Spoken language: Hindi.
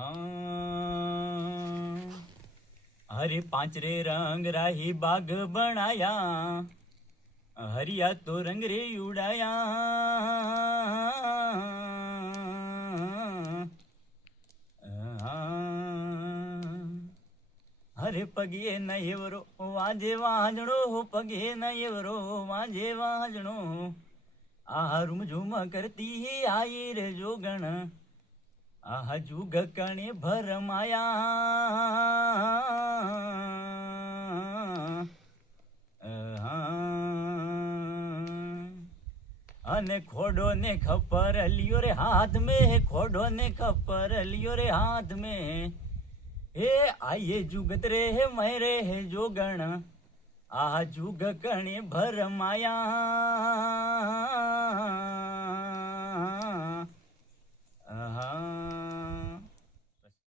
हाँ हरे पांचरे रंग राही बाग बनाया, हरिया तो रंग रे उड़ाया। हरे पगे नयवरो वाजे वाजणो, पगे नयवरो वाजे वाजणो। आहा रूम झूम करती आई रे जोगण, आहा जुग कणे भर माया। अने खोडो ने खपर लियो रे हाथ में, खोडो ने खपर लियो रे हाथ में। हे आये जुगत रे हे मेरे हे जोगण, आहा जुग कणे भर माया।